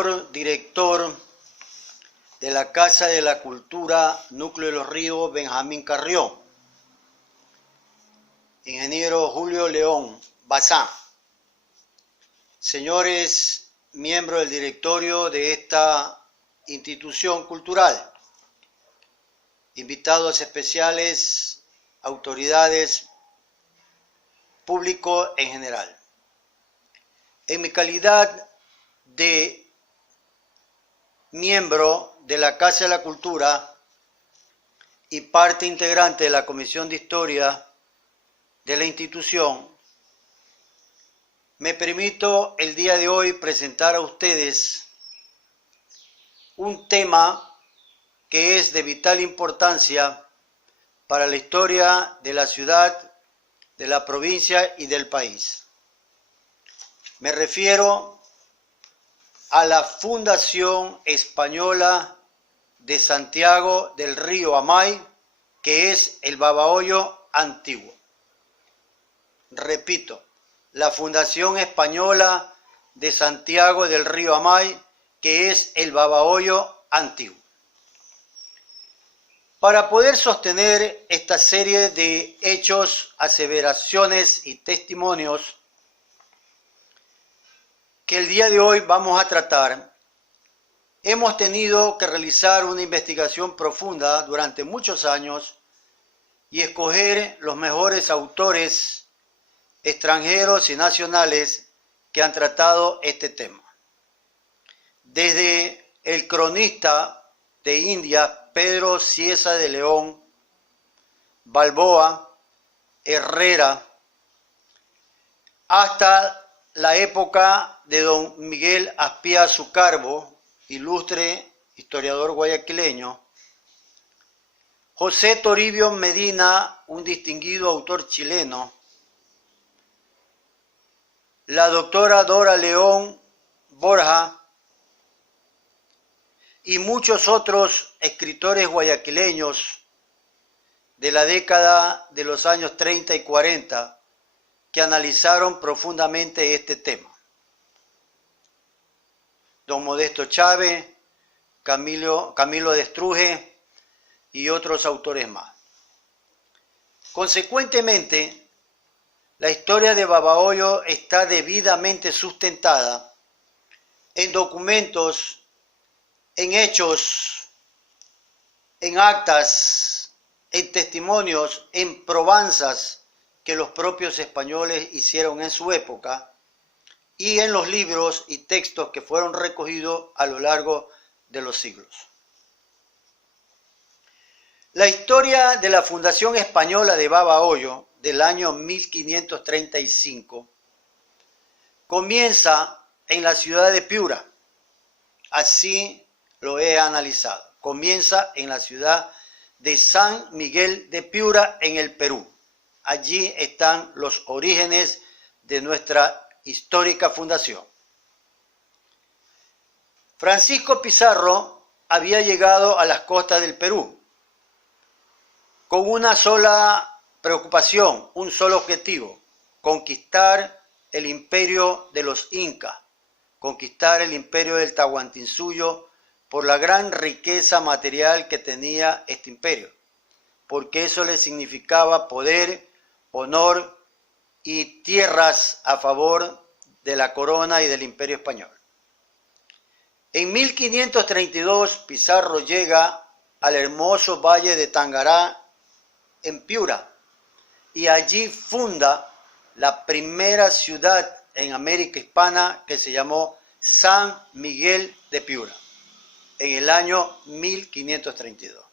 señor director de la Casa de la Cultura Núcleo de los Ríos, Benjamín Carrió, ingeniero Julio León Bazán, señores miembros del directorio de esta institución cultural, invitados especiales, autoridades, público en general. En mi calidad de miembro de la Casa de la Cultura y parte integrante de la Comisión de Historia de la institución, me permito el día de hoy presentar a ustedes un tema que es de vital importancia para la historia de la ciudad, de la provincia y del país. Me refiero a la Fundación Española de Santiago del Río Amay, que es el Babahoyo antiguo. Repito, la Fundación Española de Santiago del Río Amay, que es el Babahoyo antiguo. Para poder sostener esta serie de hechos, aseveraciones y testimonios que el día de hoy vamos a tratar, hemos tenido que realizar una investigación profunda durante muchos años y escoger los mejores autores extranjeros y nacionales que han tratado este tema. Desde el cronista de India, Pedro Cieza de León, Balboa, Herrera, hasta la época de don Miguel Aspiazu Carbo, ilustre historiador guayaquileño, José Toribio Medina, un distinguido autor chileno, la doctora Dora León Borja y muchos otros escritores guayaquileños de la década de los años 30 y 40 que analizaron profundamente este tema. Don Modesto Chávez, Camilo de Estruje y otros autores más. Consecuentemente, la historia de Babahoyo está debidamente sustentada en documentos, en hechos, en actas, en testimonios, en probanzas que los propios españoles hicieron en su época y en los libros y textos que fueron recogidos a lo largo de los siglos. La historia de la Fundación Española de Babahoyo del año 1535 comienza en la ciudad de Piura. Así lo he analizado. Comienza en la ciudad de San Miguel de Piura, en el Perú. Allí están los orígenes de nuestra histórica fundación. Francisco Pizarro había llegado a las costas del Perú con una sola preocupación, un solo objetivo: conquistar el imperio de los incas, conquistar el imperio del Tahuantinsuyo por la gran riqueza material que tenía este imperio, porque eso le significaba poder, honor y tierras a favor de la corona y del imperio español. En 1532 Pizarro llega al hermoso valle de Tangará en Piura y allí funda la primera ciudad en América Hispana que se llamó San Miguel de Piura en el año 1532.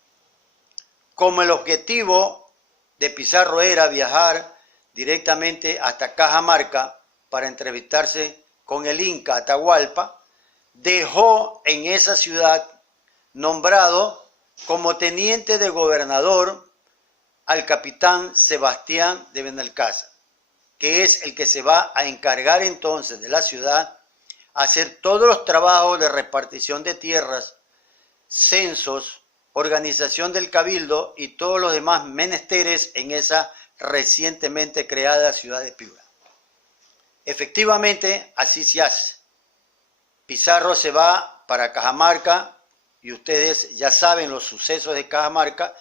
Como el objetivo de Pizarro era viajar directamente hasta Cajamarca para entrevistarse con el Inca Atahualpa, dejó en esa ciudad nombrado como teniente de gobernador al capitán Sebastián de Benalcázar, que es el que se va a encargar entonces de la ciudad, hacer todos los trabajos de repartición de tierras, censos, organización del cabildo y todos los demás menesteres en esa recientemente creada ciudad de Piura. Efectivamente, así se hace. Pizarro se va para Cajamarca y ustedes ya saben los sucesos de Cajamarca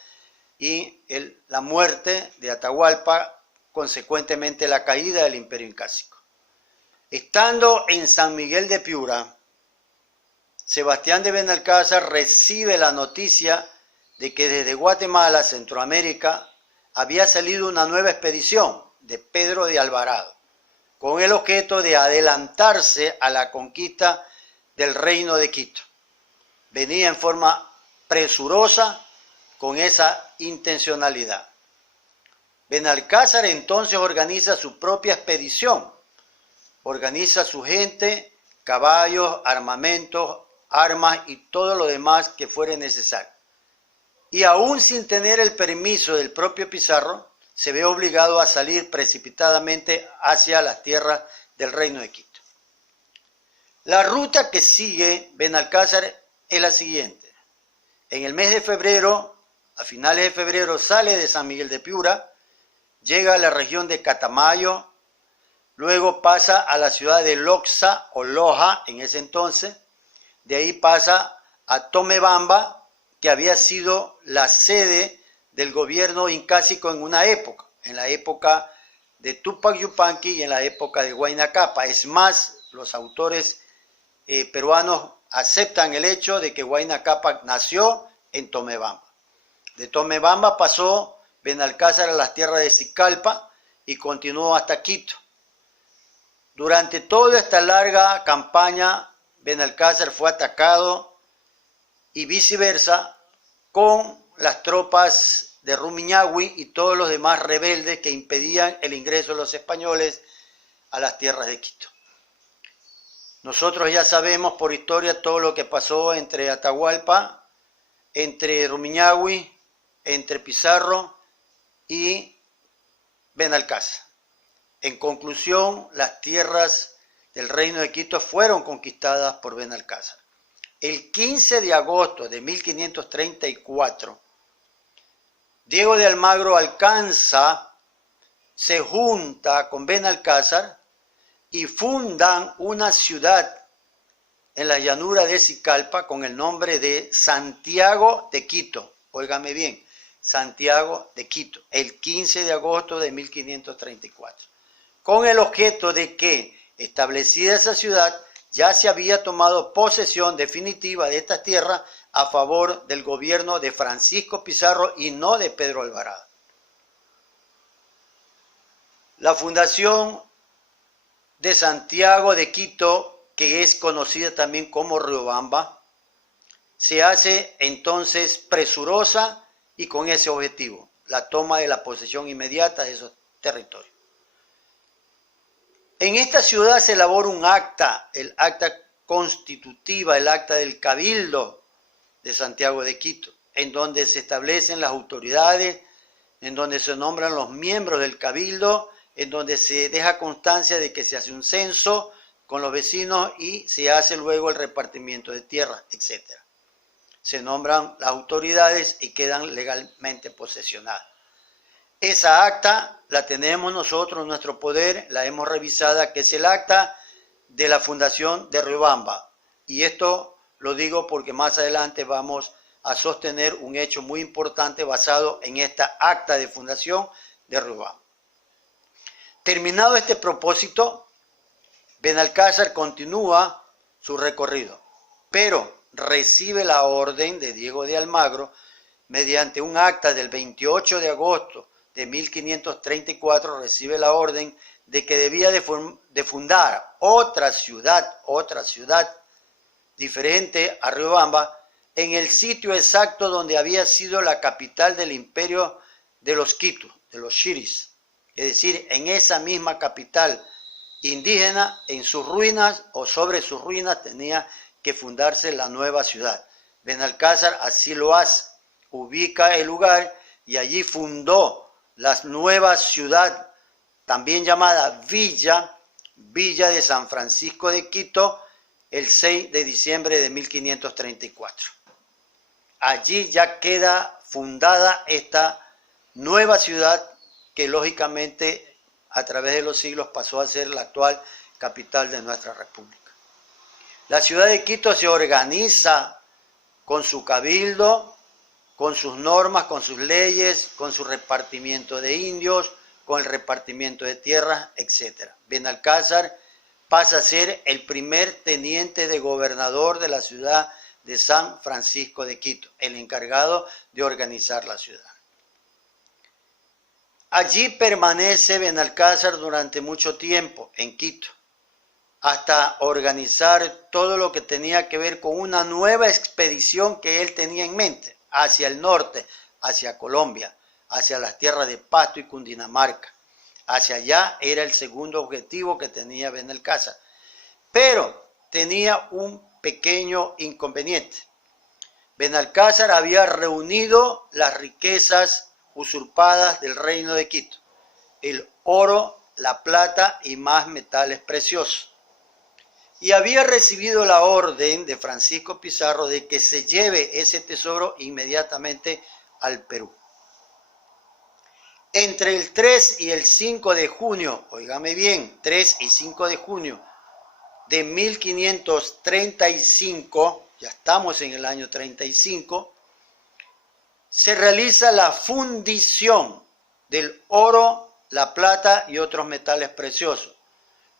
y la muerte de Atahualpa, consecuentemente la caída del Imperio Incásico. Estando en San Miguel de Piura, Sebastián de Benalcázar recibe la noticia de que desde Guatemala, Centroamérica, había salido una nueva expedición de Pedro de Alvarado, con el objeto de adelantarse a la conquista del reino de Quito. Venía en forma presurosa con esa intencionalidad. Benalcázar entonces organiza su propia expedición, organiza su gente, caballos, armamentos, armas y todo lo demás que fuere necesario. Y aún sin tener el permiso del propio Pizarro, se ve obligado a salir precipitadamente hacia las tierras del reino de Quito. La ruta que sigue Benalcázar es la siguiente. En el mes de febrero, a finales de febrero, sale de San Miguel de Piura, llega a la región de Catamayo, luego pasa a la ciudad de Loxa o Loja en ese entonces, de ahí pasa a Tomebamba, que había sido la sede del gobierno incásico en una época, en la época de Tupac Yupanqui y en la época de Huayna Cápac. Es más, los autores peruanos aceptan el hecho de que Huayna Cápac nació en Tomebamba. De Tomebamba pasó Benalcázar a las tierras de Sicalpa y continuó hasta Quito. Durante toda esta larga campaña, Benalcázar fue atacado y viceversa con las tropas de Rumiñahui y todos los demás rebeldes que impedían el ingreso de los españoles a las tierras de Quito. Nosotros ya sabemos por historia todo lo que pasó entre Atahualpa, entre Rumiñahui, entre Pizarro y Benalcázar. En conclusión, las tierras del reino de Quito fueron conquistadas por Benalcázar. El 15 de agosto de 1534, Diego de Almagro alcanza, se junta con Benalcázar y fundan una ciudad en la llanura de Sicalpa con el nombre de Santiago de Quito. Óigame bien, Santiago de Quito, el 15 de agosto de 1534, con el objeto de que, establecida esa ciudad, ya se había tomado posesión definitiva de estas tierras a favor del gobierno de Francisco Pizarro y no de Pedro Alvarado. La fundación de Santiago de Quito, que es conocida también como Riobamba, se hace entonces presurosa y con ese objetivo, la toma de la posesión inmediata de esos territorios. En esta ciudad se elabora un acta, el acta constitutiva, el acta del Cabildo de Santiago de Quito, en donde se establecen las autoridades, en donde se nombran los miembros del Cabildo, en donde se deja constancia de que se hace un censo con los vecinos y se hace luego el repartimiento de tierras, etc. Se nombran las autoridades y quedan legalmente posesionadas. Esa acta la tenemos nosotros en nuestro poder, la hemos revisada, que es el acta de la fundación de Riobamba. Y esto lo digo porque más adelante vamos a sostener un hecho muy importante basado en esta acta de fundación de Riobamba. Terminado este propósito, Benalcázar continúa su recorrido, pero recibe la orden de Diego de Almagro mediante un acta del 28 de agosto de 1534, recibe la orden de que debía de fundar otra ciudad diferente a Riobamba, en el sitio exacto donde había sido la capital del imperio de los Quitus, de los Xiris. Es decir, en esa misma capital indígena, en sus ruinas o sobre sus ruinas tenía que fundarse la nueva ciudad. Benalcázar así lo hace, ubica el lugar y allí fundó la nueva ciudad, también llamada Villa de San Francisco de Quito, el 6 de diciembre de 1534. Allí ya queda fundada esta nueva ciudad que lógicamente a través de los siglos pasó a ser la actual capital de nuestra república. La ciudad de Quito se organiza con su cabildo, con sus normas, con sus leyes, con su repartimiento de indios, con el repartimiento de tierras, etc. Benalcázar pasa a ser el primer teniente de gobernador de la ciudad de San Francisco de Quito, el encargado de organizar la ciudad. Allí permanece Benalcázar durante mucho tiempo, en Quito, hasta organizar todo lo que tenía que ver con una nueva expedición que él tenía en mente, hacia el norte, hacia Colombia, hacia las tierras de Pasto y Cundinamarca. Hacia allá era el segundo objetivo que tenía Benalcázar. Pero tenía un pequeño inconveniente. Benalcázar había reunido las riquezas usurpadas del reino de Quito, el oro, la plata y más metales preciosos. Y había recibido la orden de Francisco Pizarro de que se lleve ese tesoro inmediatamente al Perú. Entre el 3 y el 5 de junio, óigame bien, 3 y 5 de junio de 1535, ya estamos en el año 35, se realiza la fundición del oro, la plata y otros metales preciosos,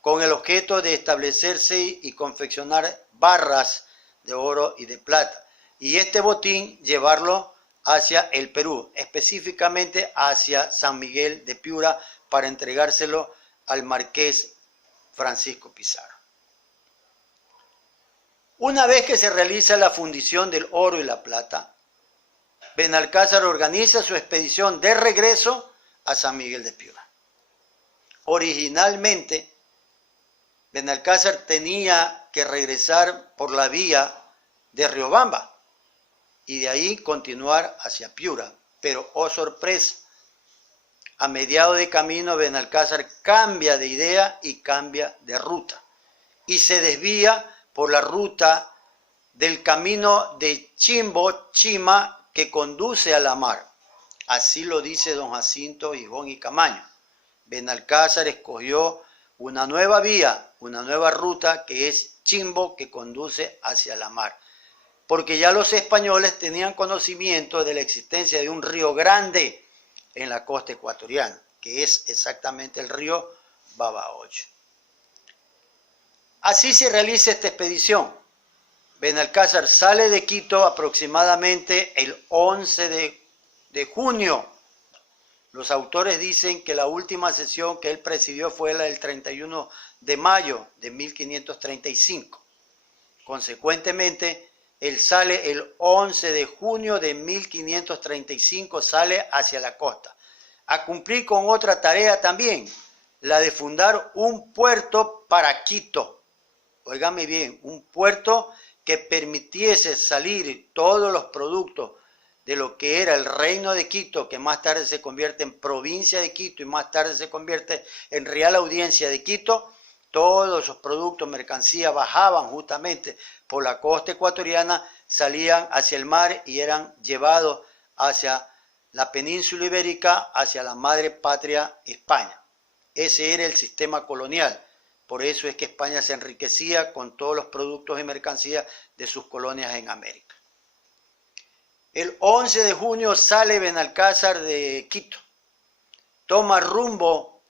con el objeto de establecerse y confeccionar barras de oro y de plata. Y este botín llevarlo hacia el Perú, específicamente hacia San Miguel de Piura, para entregárselo al marqués Francisco Pizarro. Una vez que se realiza la fundición del oro y la plata, Benalcázar organiza su expedición de regreso a San Miguel de Piura. Originalmente, Benalcázar tenía que regresar por la vía de Riobamba y de ahí continuar hacia Piura. Pero, oh sorpresa, a mediados de camino Benalcázar cambia de idea y cambia de ruta y se desvía por la ruta del camino de Chimbo-Chima que conduce a la mar. Así lo dice don Jacinto Gijón y Camaño. Benalcázar escogió una nueva vía, una nueva ruta que es Chimbo, que conduce hacia la mar. Porque ya los españoles tenían conocimiento de la existencia de un río grande en la costa ecuatoriana, que es exactamente el río Babahoyo. Así se realiza esta expedición. Benalcázar sale de Quito aproximadamente el 11 de junio. Los autores dicen que la última sesión que él presidió fue la del 31 de mayo de 1535. Consecuentemente, él sale el 11 de junio de 1535, sale hacia la costa, a cumplir con otra tarea también, la de fundar un puerto para Quito. Óigame bien, un puerto que permitiese salir todos los productos de lo que era el reino de Quito, que más tarde se convierte en provincia de Quito y más tarde se convierte en Real Audiencia de Quito. Todos esos productos, mercancías, bajaban justamente por la costa ecuatoriana, salían hacia el mar y eran llevados hacia la península ibérica, hacia la madre patria España. Ese era el sistema colonial. Por eso es que España se enriquecía con todos los productos y mercancías de sus colonias en América. El 11 de junio sale Benalcázar de Quito, toma rumbo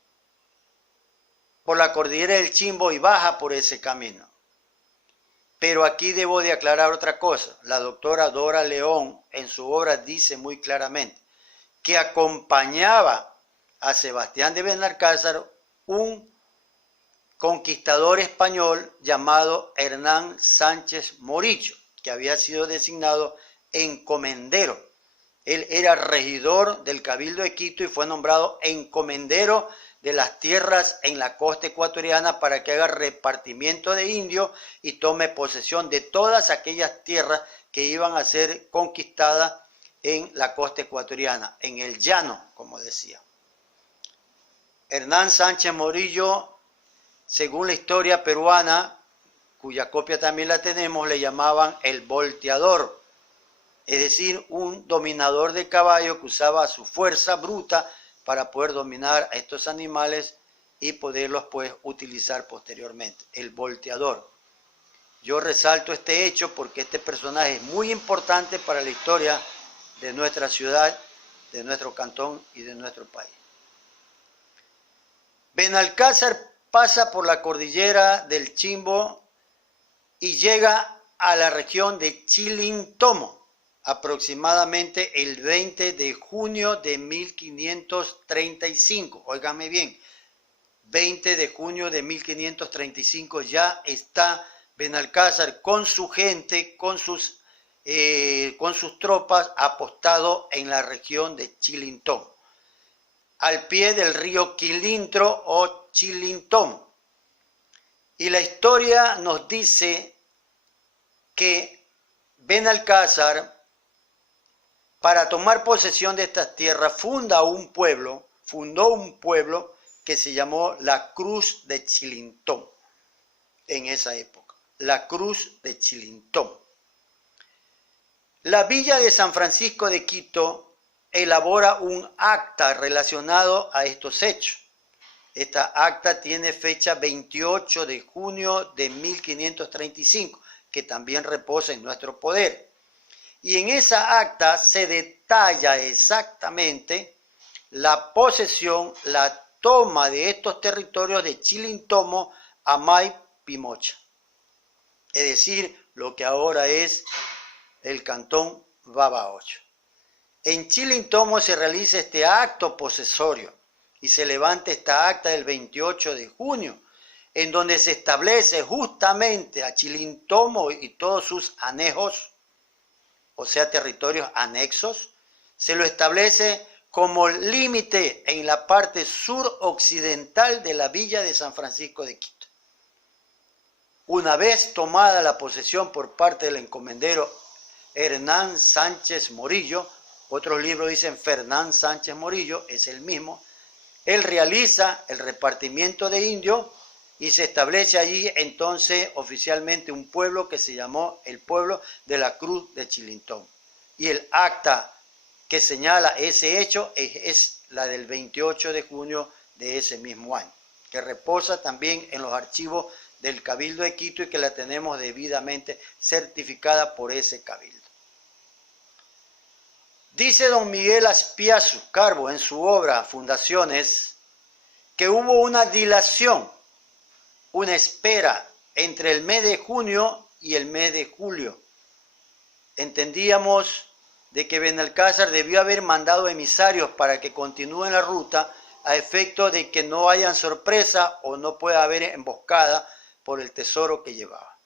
por la cordillera del Chimbo y baja por ese camino. Pero aquí debo de aclarar otra cosa. La doctora Dora León en su obra dice muy claramente que acompañaba a Sebastián de Benalcázar un conquistador español llamado Hernán Sánchez Morillo, que había sido designado encomendero. Él era regidor del Cabildo de Quito y fue nombrado encomendero de las tierras en la costa ecuatoriana para que haga repartimiento de indios y tome posesión de todas aquellas tierras que iban a ser conquistadas en la costa ecuatoriana, en el llano, como decía. Hernán Sánchez Morillo, según la historia peruana, cuya copia también la tenemos, le llamaban el volteador, es decir, un dominador de caballo que usaba su fuerza bruta para poder dominar a estos animales y poderlos pues utilizar posteriormente, el volteador. Yo resalto este hecho porque este personaje es muy importante para la historia de nuestra ciudad, de nuestro cantón y de nuestro país. Benalcázar pasa por la cordillera del Chimbo y llega a la región de Chilintomo, aproximadamente el 20 de junio de 1535. Óigame bien, 20 de junio de 1535 ya está Benalcázar con su gente, con sus tropas apostado en la región de Chilintomo, al pie del río Quilintro o Chilintomo. Y la historia nos dice que Benalcázar, para tomar posesión de estas tierras, fundó un pueblo que se llamó la Cruz de Chilintomo en esa época. La Cruz de Chilintomo. La villa de San Francisco de Quito elabora un acta relacionado a estos hechos. Esta acta tiene fecha 28 de junio de 1535, que también reposa en nuestro poder. Y en esa acta se detalla exactamente la posesión, la toma de estos territorios de Chilintomo, Amay, Pimocha. Es decir, lo que ahora es el cantón Babahoyo. En Chilintomo se realiza este acto posesorio y se levanta esta acta del 28 de junio, en donde se establece justamente a Chilintomo y todos sus anejos, o sea, territorios anexos, se lo establece como límite en la parte suroccidental de la villa de San Francisco de Quito. Una vez tomada la posesión por parte del encomendero Hernán Sánchez Morillo, otros libros dicen Fernán Sánchez Morillo, es el mismo, él realiza el repartimiento de indios y se establece allí entonces oficialmente un pueblo que se llamó el pueblo de la Cruz de Chilintomo. Y el acta que señala ese hecho es la del 28 de junio de ese mismo año, que reposa también en los archivos del Cabildo de Quito y que la tenemos debidamente certificada por ese cabildo. Dice don Miguel Aspiazu Carbo en su obra Fundaciones que hubo una dilación, una espera entre el mes de junio y el mes de julio. Entendíamos de que Benalcázar debió haber mandado emisarios para que continúen la ruta a efecto de que no hayan sorpresa o no pueda haber emboscada por el tesoro que llevaba.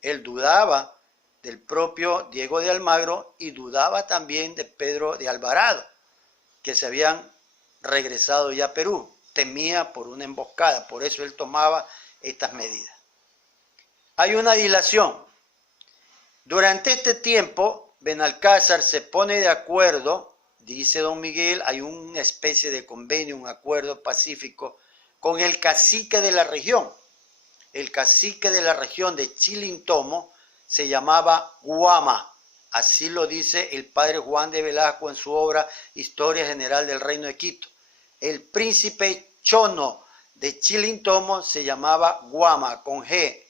Él dudaba del propio Diego de Almagro y dudaba también de Pedro de Alvarado, que se habían regresado ya a Perú. Temía por una emboscada, por eso él tomaba estas medidas. Hay una dilación. Durante este tiempo, Benalcázar se pone de acuerdo, dice don Miguel, hay una especie de convenio, un acuerdo pacífico con el cacique de la región. El cacique de la región de Chilintomo se llamaba Guama, así lo dice el padre Juan de Velasco en su obra Historia General del Reino de Quito. El príncipe chono de Chilintomo se llamaba Guama, con G,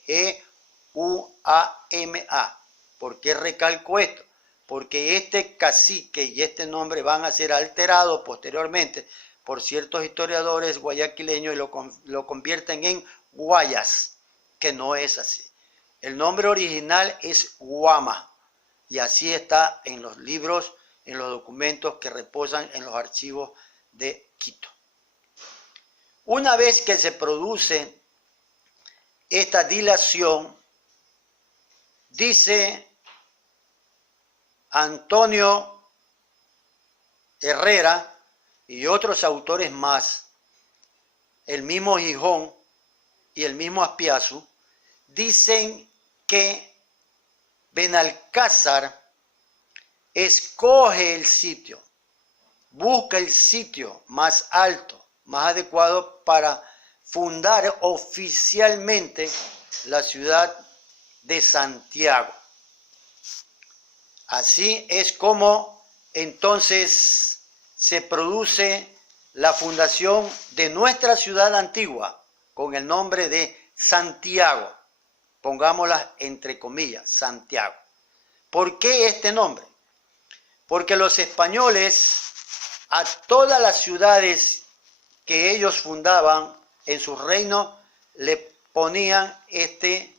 E-U-A-M-A. ¿Por qué recalco esto? Porque este cacique y este nombre van a ser alterados posteriormente por ciertos historiadores guayaquileños y lo convierten en Guayas, que no es así. El nombre original es Guama y así está en los libros, en los documentos que reposan en los archivos de Quito. Una vez que se produce esta dilación, dice Antonio Herrera y otros autores más, el mismo Gijón y el mismo Aspiazu, dicen que Benalcázar escoge el sitio, busca el sitio más alto, más adecuado para fundar oficialmente la ciudad de Santiago. Así es como entonces se produce la fundación de nuestra ciudad antigua con el nombre de Santiago. pongámoslas entre comillas, Santiago. ¿Por qué este nombre? Porque los españoles a todas las ciudades que ellos fundaban en su reino le ponían este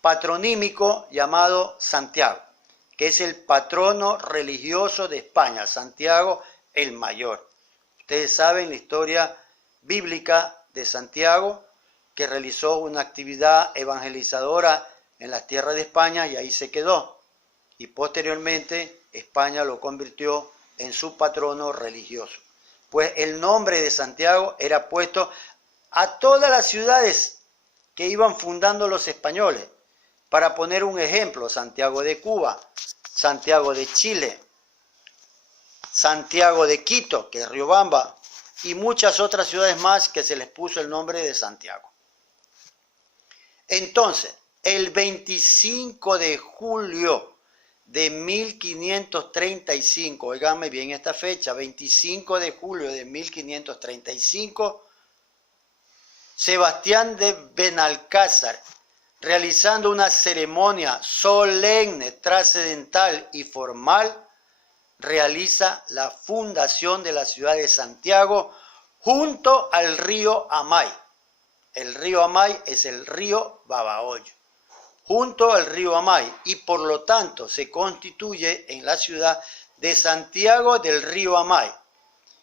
patronímico llamado Santiago, que es el patrono religioso de España, Santiago el Mayor. Ustedes saben la historia bíblica de Santiago, que realizó una actividad evangelizadora en las tierras de España y ahí se quedó. Y posteriormente España lo convirtió en su patrono religioso. Pues el nombre de Santiago era puesto a todas las ciudades que iban fundando los españoles. Para poner un ejemplo, Santiago de Cuba, Santiago de Chile, Santiago de Quito, que es Riobamba, y muchas otras ciudades más que se les puso el nombre de Santiago. Entonces, el 25 de julio de 1535, óiganme bien esta fecha, 25 de julio de 1535, Sebastián de Benalcázar, realizando una ceremonia solemne, trascendental y formal, realiza la fundación de la ciudad de Santiago junto al río Amay. El río Amay es el río Babahoyo, junto al río Amay, y por lo tanto se constituye en la ciudad de Santiago del río Amay.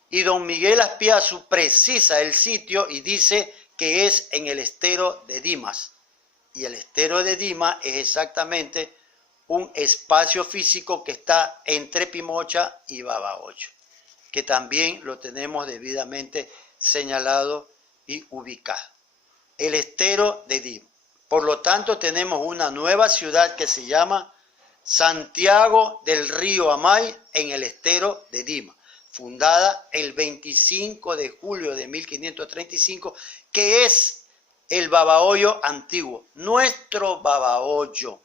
Y don Miguel Azpiazu precisa el sitio y dice que es en el estero de Dimas. Y el estero de Dimas es exactamente un espacio físico que está entre Pimocha y Babahoyo, que también lo tenemos debidamente señalado y ubicado. El estero de Dimas. Por lo tanto, tenemos una nueva ciudad que se llama Santiago del río Amay en el estero de Dimas, fundada el 25 de julio de 1535, que es el Babahoyo antiguo, nuestro Babahoyo.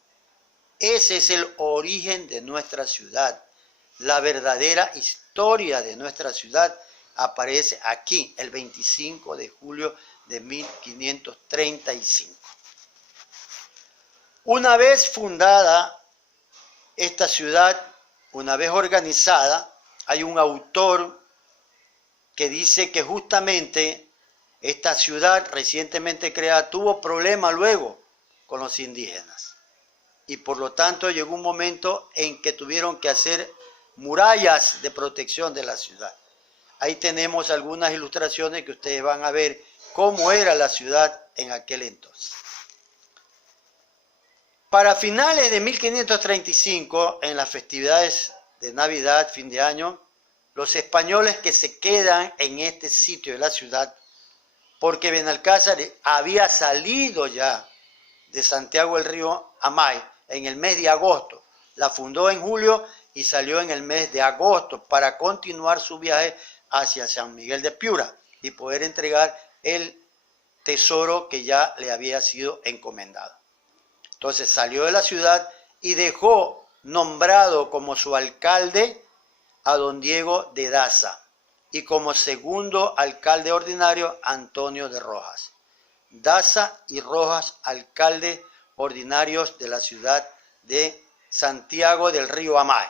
Ese es el origen de nuestra ciudad. La verdadera historia de nuestra ciudad aparece aquí, el 25 de julio de 1535. Una vez fundada esta ciudad, una vez organizada, hay un autor que dice que justamente esta ciudad recientemente creada tuvo problemas luego con los indígenas. Y por lo tanto llegó un momento en que tuvieron que hacer murallas de protección de la ciudad. Ahí tenemos algunas ilustraciones que ustedes van a ver cómo era la ciudad en aquel entonces. Para finales de 1535, en las festividades de Navidad, fin de año, los españoles que se quedan en este sitio de la ciudad, porque Benalcázar había salido ya de Santiago del río Amay en el mes de agosto, la fundó en julio y salió en el mes de agosto para continuar su viaje hacia San Miguel de Piura y poder entregar el tesoro que ya le había sido encomendado. Entonces salió de la ciudad y dejó nombrado como su alcalde a don Diego de Daza y como segundo alcalde ordinario Antonio de Rojas. Daza y Rojas, alcalde ordinarios de la ciudad de Santiago del río Amay.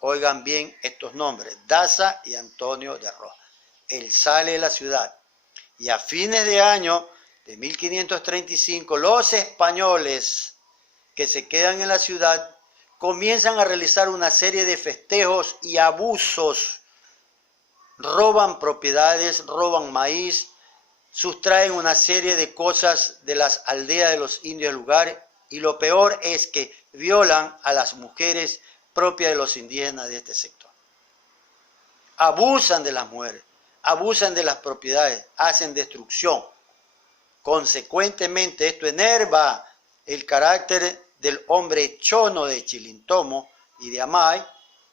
Oigan bien estos nombres, Daza y Antonio de Rojas. Él sale de la ciudad y a fines de año de 1535 los españoles que se quedan en la ciudad comienzan a realizar una serie de festejos y abusos. Roban propiedades, roban maíz, sustraen una serie de cosas de las aldeas de los indios del lugar y lo peor es que violan a las mujeres propias de los indígenas de este sector. Abusan de las mujeres, abusan de las propiedades, hacen destrucción. Consecuentemente, esto enerva el carácter del hombre chono de Chilintomo y de Amay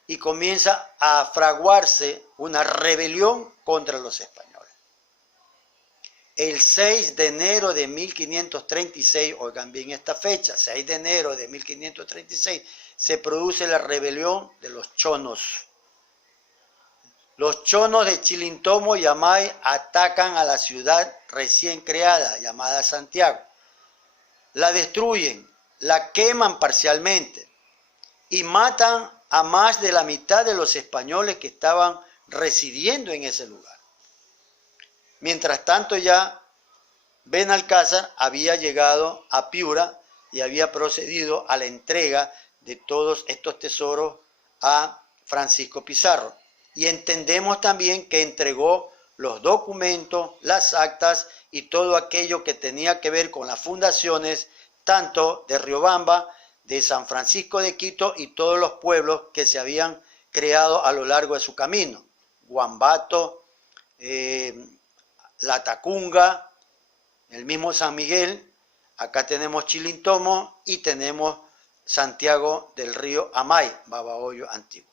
y comienza a fraguarse una rebelión contra los españoles. El 6 de enero de 1536, oigan bien esta fecha, 6 de enero de 1536, se produce la rebelión de los chonos. Los chonos de Chilintomo y Amay atacan a la ciudad recién creada, llamada Santiago. la destruyen, la queman parcialmente y matan a más de la mitad de los españoles que estaban residiendo en ese lugar. Mientras tanto, ya Benalcázar había llegado a Piura y había procedido a la entrega de todos estos tesoros a Francisco Pizarro. Y entendemos también que entregó los documentos, las actas y todo aquello que tenía que ver con las fundaciones, tanto de Riobamba, de San Francisco de Quito y todos los pueblos que se habían creado a lo largo de su camino. Guambato, La Tacunga, el mismo San Miguel, acá tenemos Chilintomo y tenemos Santiago del Río Amay, Babahoyo antiguo.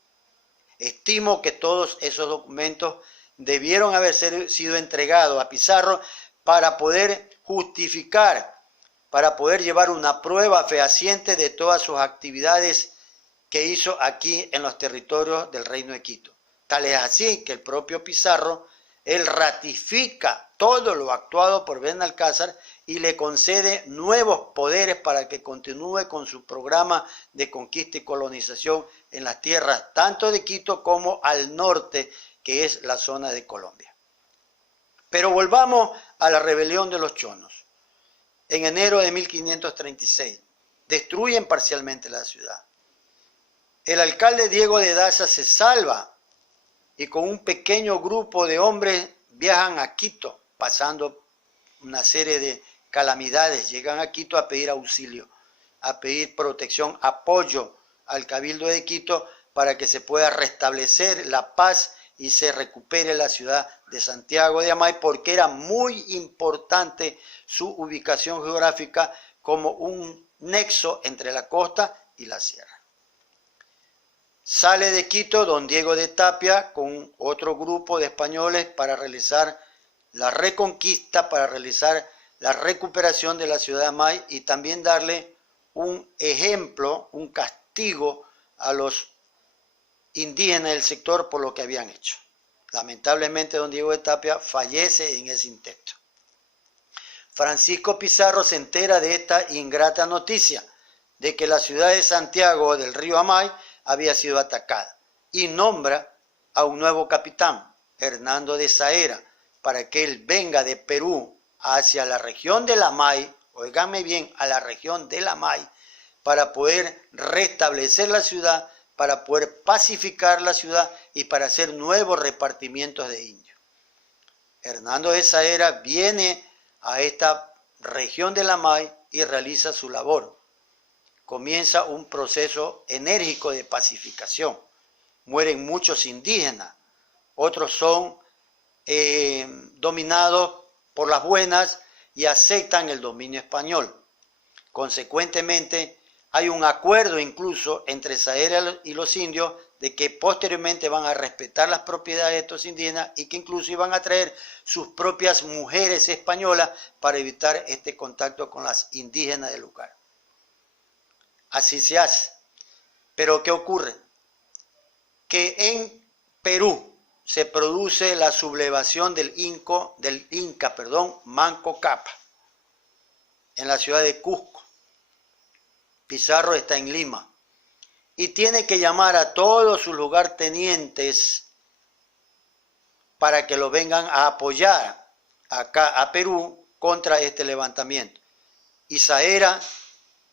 Estimo que todos esos documentos debieron haber sido entregados a Pizarro para poder justificar, para poder llevar una prueba fehaciente de todas sus actividades que hizo aquí en los territorios del Reino de Quito. Tal es así que el propio Pizarro, él ratifica todo lo actuado por Benalcázar y le concede nuevos poderes para que continúe con su programa de conquista y colonización en las tierras tanto de Quito como al norte, que es la zona de Colombia. Pero volvamos a la rebelión de los chonos. En enero de 1536, destruyen parcialmente la ciudad. El alcalde Diego de Daza se salva y con un pequeño grupo de hombres viajan a Quito, pasando una serie de calamidades. Llegan a Quito a pedir auxilio, a pedir protección, apoyo al Cabildo de Quito para que se pueda restablecer la paz y se recupere la ciudad de Santiago de Amay, porque era muy importante su ubicación geográfica como un nexo entre la costa y la sierra. Sale de Quito don Diego de Tapia con otro grupo de españoles para realizar la reconquista, para realizar la recuperación de la ciudad de Amay y también darle un ejemplo, un castigo a los indígenas del sector por lo que habían hecho. Lamentablemente don Diego de Tapia fallece en ese intento. Francisco Pizarro se entera de esta ingrata noticia, de que la ciudad de Santiago del Río Amay había sido atacada y nombra a un nuevo capitán, Hernando de Saera, para que él venga de Perú hacia la región del Amay, óiganme bien, a la región del Amay, para poder restablecer la ciudad, para poder pacificar la ciudad y para hacer nuevos repartimientos de indios. Hernando de Saera viene a esta región del Amay y realiza su labor. Comienza un proceso enérgico de pacificación. Mueren muchos indígenas, otros son dominados por las buenas y aceptan el dominio español. Consecuentemente, hay un acuerdo incluso entre Saera y los indios de que posteriormente van a respetar las propiedades de estos indígenas y que incluso iban a traer sus propias mujeres españolas para evitar este contacto con las indígenas del lugar. Así se hace. Pero ¿qué ocurre? Que en Perú se produce la sublevación del Inca, Manco Cápac, en la ciudad de Cusco. Pizarro está en Lima y tiene que llamar a todos sus lugartenientes para que lo vengan a apoyar acá a Perú contra este levantamiento. Y Saera,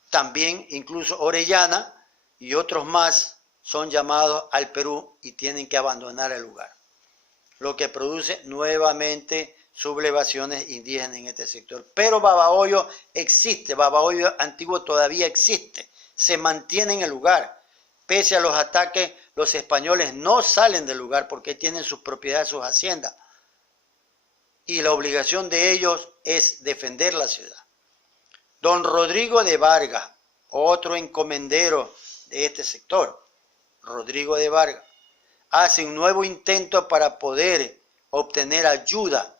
también incluso Orellana y otros más son llamados al Perú y tienen que abandonar el lugar, lo que produce nuevamente sublevaciones indígenas en este sector. Pero Babahoyo existe, Babahoyo antiguo todavía existe, se mantiene en el lugar. Pese a los ataques, los españoles no salen del lugar porque tienen sus propiedades, sus haciendas. Y la obligación de ellos es defender la ciudad. Don Rodrigo de Vargas, otro encomendero de este sector, Rodrigo de Vargas, hace un nuevo intento para poder obtener ayuda,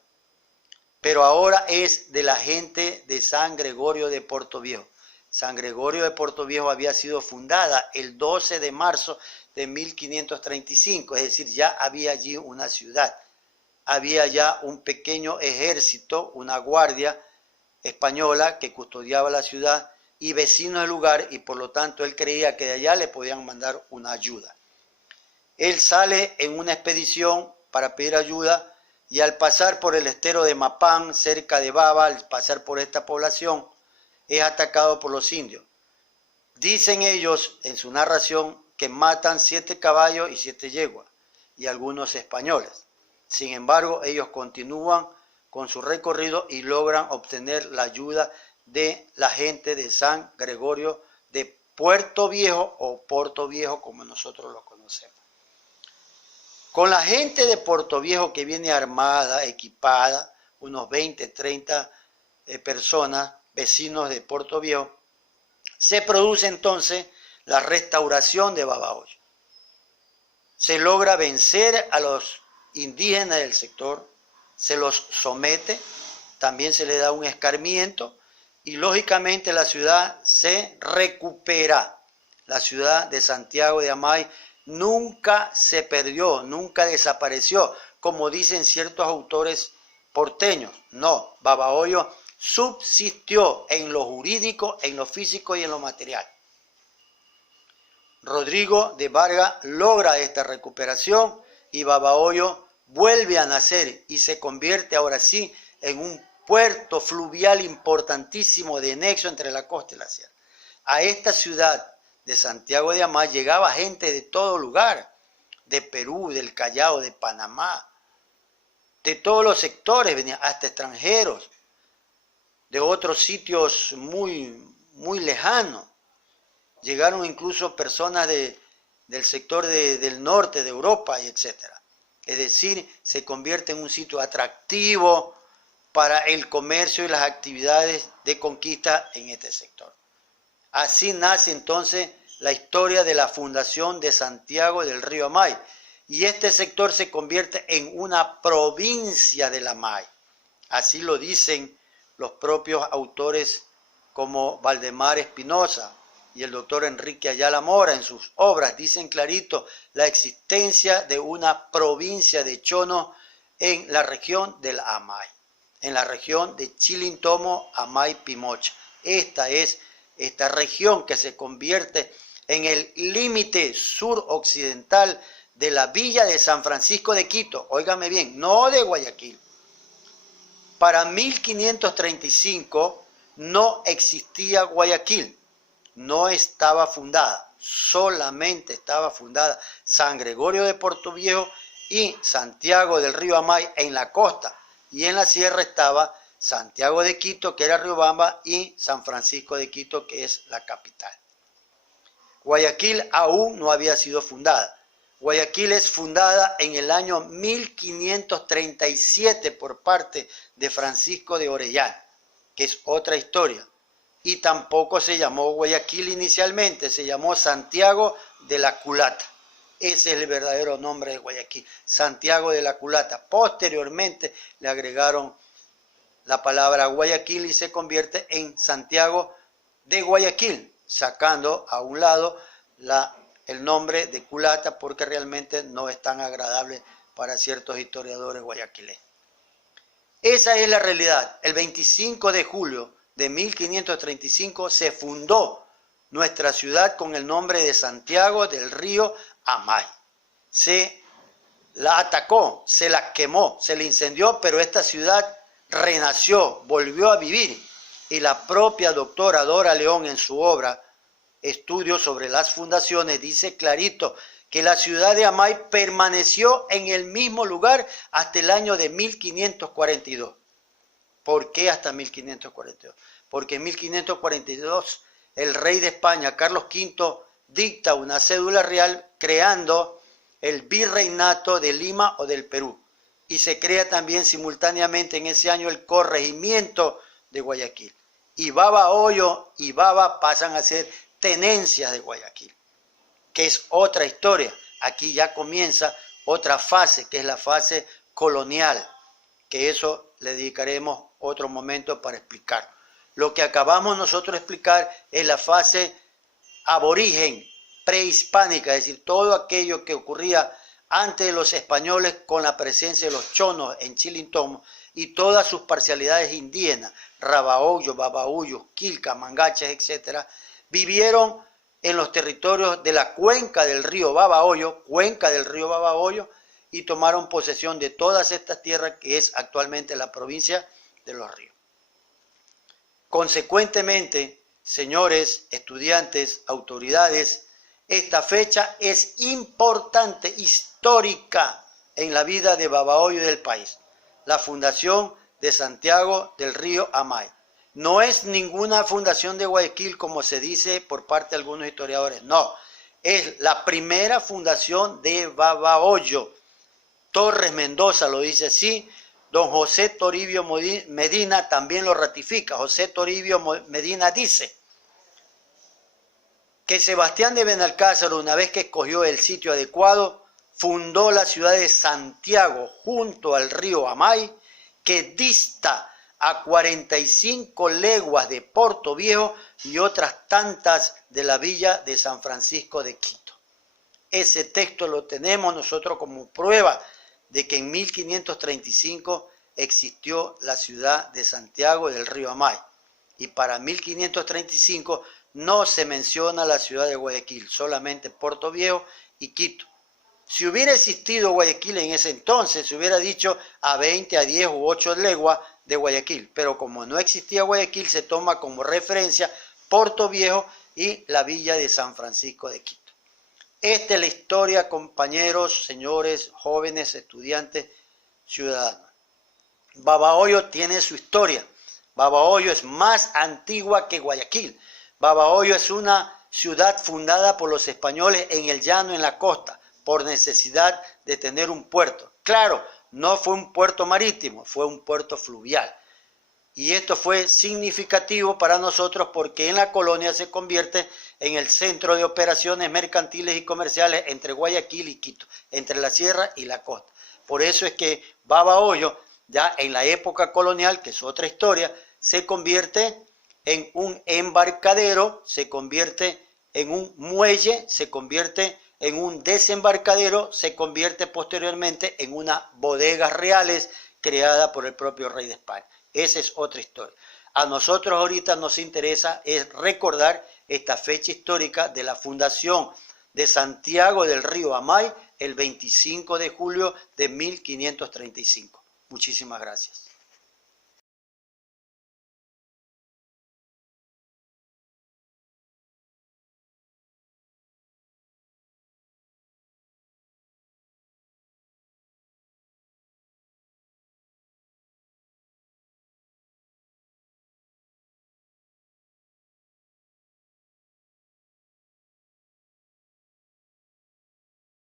pero ahora es de la gente de San Gregorio de Portoviejo. San Gregorio de Portoviejo había sido fundada el 12 de marzo de 1535, es decir, ya había allí una ciudad, había ya un pequeño ejército, una guardia española que custodiaba la ciudad y vecinos del lugar, y por lo tanto él creía que de allá le podían mandar una ayuda. Él sale en una expedición para pedir ayuda y al pasar por el estero de Mapán, cerca de Baba, al pasar por esta población, es atacado por los indios. Dicen ellos en su narración que matan 7 caballos y 7 yeguas y algunos españoles. Sin embargo, ellos continúan con su recorrido y logran obtener la ayuda de la gente de San Gregorio de Puerto Viejo o Porto Viejo, como nosotros lo conocemos. Con la gente de Puerto Viejo que viene armada, equipada, unos 20, 30 personas, vecinos de Puerto Viejo, se produce entonces la restauración de Babahoyo. Se logra vencer a los indígenas del sector, se los somete, también se le da un escarmiento y lógicamente la ciudad se recupera. La ciudad de Santiago de Amay nunca se perdió, nunca desapareció, como dicen ciertos autores porteños. No, Babahoyo subsistió en lo jurídico, en lo físico y en lo material. Rodrigo de Vargas logra esta recuperación y Babahoyo vuelve a nacer y se convierte ahora sí en un puerto fluvial importantísimo de nexo entre la costa y la sierra. A esta ciudad de Santiago de Amay llegaba gente de todo lugar, de Perú, del Callao, de Panamá, de todos los sectores, venían hasta extranjeros, de otros sitios muy lejanos. Llegaron incluso personas del sector del norte de Europa y etcétera. Es decir, se convierte en un sitio atractivo para el comercio y las actividades de conquista en este sector. Así nace entonces la historia de la fundación de Santiago del Río Amay. Y este sector se convierte en una provincia del Amay. Así lo dicen los propios autores como Valdemar Espinosa y el doctor Enrique Ayala Mora en sus obras. Dicen clarito la existencia de una provincia de Chono en la región del Amay, en la región de Chilintomo, Amay, Pimocha. Esta es esta región que se convierte en el límite suroccidental de la villa de San Francisco de Quito. Óigame bien, no de Guayaquil. Para 1535 no existía Guayaquil, no estaba fundada, solamente estaba fundada San Gregorio de Puerto Viejo y Santiago del Río Amay en la costa, y en la sierra estaba Santiago de Quito, que era Riobamba, y San Francisco de Quito, que es la capital. Guayaquil aún no había sido fundada. Guayaquil es fundada en el año 1537 por parte de Francisco de Orellana, que es otra historia. Y tampoco se llamó Guayaquil inicialmente, se llamó Santiago de la Culata. Ese es el verdadero nombre de Guayaquil, Santiago de la Culata. Posteriormente le agregaron la palabra Guayaquil y se convierte en Santiago de Guayaquil, sacando a un lado el nombre de Culata porque realmente no es tan agradable para ciertos historiadores guayaquileños. Esa es la realidad. El 25 de julio de 1535 se fundó nuestra ciudad con el nombre de Santiago del Río Amay. Se la atacó, se la quemó, se la incendió, pero esta ciudad renació, volvió a vivir. Y la propia doctora Dora León en su obra Estudios sobre las fundaciones dice clarito que la ciudad de Amay permaneció en el mismo lugar hasta el año de 1542. ¿Por qué hasta 1542? Porque en 1542 el rey de España, Carlos V, dicta una cédula real creando el virreinato de Lima o del Perú. Y se crea también simultáneamente en ese año el corregimiento de Guayaquil. Y Babahoyo y Baba pasan a ser tenencias de Guayaquil, que es otra historia. Aquí ya comienza otra fase, que es la fase colonial, que eso le dedicaremos otro momento para explicar. Lo que acabamos nosotros de explicar es la fase aborigen, prehispánica, es decir, todo aquello que ocurría antes de los españoles, con la presencia de los chonos en Chilintomo y todas sus parcialidades indígenas, Rabahoyo, Babahoyo, Quilca, Mangaches, etc., vivieron en los territorios de la cuenca del río Babahoyo, y tomaron posesión de todas estas tierras que es actualmente la provincia de Los Ríos. Consecuentemente, señores, estudiantes, autoridades, esta fecha es importante, histórica en la vida de Babahoyo y del país. La fundación de Santiago del Río Amay. No es ninguna fundación de Guayaquil como se dice por parte de algunos historiadores, no. Es la primera fundación de Babahoyo. Torres Mendoza lo dice así, don José Toribio Medina también lo ratifica. José Toribio Medina dice que Sebastián de Benalcázar, una vez que escogió el sitio adecuado, fundó la ciudad de Santiago junto al río Amay, que dista a 45 leguas de Puerto Viejo y otras tantas de la villa de San Francisco de Quito. Ese texto lo tenemos nosotros como prueba de que en 1535 existió la ciudad de Santiago del Río Amay. Y para 1535 no se menciona la ciudad de Guayaquil, solamente Puerto Viejo y Quito. Si hubiera existido Guayaquil en ese entonces, se hubiera dicho a 20, a 10 u 8 leguas de Guayaquil. Pero como no existía Guayaquil, se toma como referencia Puerto Viejo y la villa de San Francisco de Quito. Esta es la historia, compañeros, señores, jóvenes, estudiantes, ciudadanos. Babahoyo tiene su historia. Babahoyo es más antigua que Guayaquil. Babahoyo es una ciudad fundada por los españoles en el llano, en la costa, por necesidad de tener un puerto. Claro, no fue un puerto marítimo, fue un puerto fluvial. Y esto fue significativo para nosotros porque en la colonia se convierte en el centro de operaciones mercantiles y comerciales entre Guayaquil y Quito, entre la sierra y la costa. Por eso es que Babahoyo, ya en la época colonial, que es otra historia, se convierte en un embarcadero, se convierte en un muelle, se convierte en un desembarcadero, se convierte posteriormente en unas bodegas reales creada por el propio rey de España. Esa es otra historia. A nosotros ahorita nos interesa es recordar esta fecha histórica de la fundación de Santiago del Río Amay el 25 de julio de 1535. Muchísimas gracias.